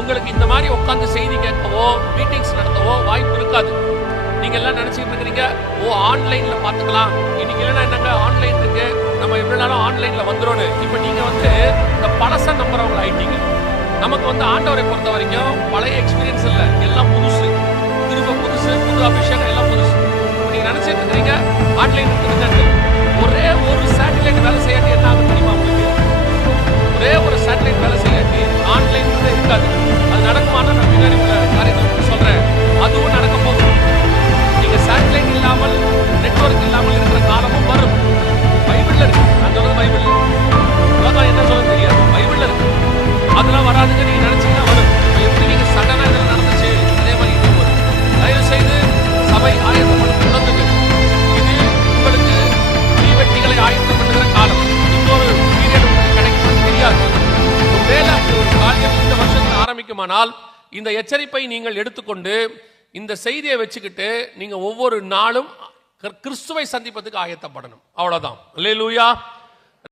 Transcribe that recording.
உங்களுக்கு இந்த மாதிரி உட்காந்து செய்தி கேட்கவோ மீட்டிங்ஸ் நடத்தவோ வாய்ப்பு இருக்காது. நீங்க எல்லாம் நினைச்சிட்டு இருக்கிறீங்க, ஆன்லைன்ல பாத்துக்கலாம், இன்னைக்கு இல்லைன்னா என்னங்க ஆன்லைன் இருக்கு, நம்ம எவ்வளவு நாளும் ஆன்லைன்ல வந்துடும். இப்ப நீங்க இந்த பழச நம்புறவங்க ஆயிட்டீங்க. நமக்கு ஆண்டவரை பொறுத்த வரைக்கும் பழைய எக்ஸ்பீரியன்ஸ் இல்லை, எல்லாம் புதுசு, திரும்ப புதுசு, புது அபிஷேகம் எல்லாம் புதுசு. நீங்க நினைச்சிட்டு இருக்கிறீங்க ஆன்லைன் இருக்குதுன்னு. ஒரே ஒரு சேட்டலைட் வேலை செய்யாட்டி என்ன ஆகும் தெரியுமா உங்களுக்கு? ஒரே ஒரு சேட்டலைட் வேலை செய்யாட்டி ஆன்லைன் இருக்காது. அது நடக்குமானா நான் பின்னாடி உள்ள காரியங்கள் சொல்றேன். அதுவும் நடக்க போகும். நீங்க சேட்டலைட் இல்லாமல் நெட்வொர்க் இல்லாமல் இருக்கிற காலமும் வரும். பைபிள்ல இருக்கு. நான் சொல்றது பைபிள் உலகம் என்ன சொல்ல தெரியாது, பைபிள்ல இருக்கு. அதெல்லாம் வராதுங்க நீங்க நினைச்சீங்கன்னா வரும். எப்படி நீங்க சடனா இதெல்லாம் நடந்துச்சு அதே மாதிரி இதுவும் வரும். தயவு செய்து சபை ஆயத்தப்படும் உணர்ந்துங்க. இது உங்களுக்கு தீவெட்டிகளை ஆயத்தம் பண்ணுகிற காலம். இன்னொரு பீரியட் உங்களுக்கு கிடைக்கும் தெரியாது. ஒருவேளை அப்படி ஒரு காரியம் இந்த வருஷத்துல ஆரம்பிக்குமானால் இந்த எச்சரிப்பை நீங்கள் எடுத்துக்கொண்டு இந்த செய்தியை வச்சுக்கிட்டு நீங்க ஒவ்வொரு நாளும் கிறிஸ்துவை சந்திப்பதுக்கு ஆயத்தப்படணும். அவ்வளவுதான். அல்லேலூயா.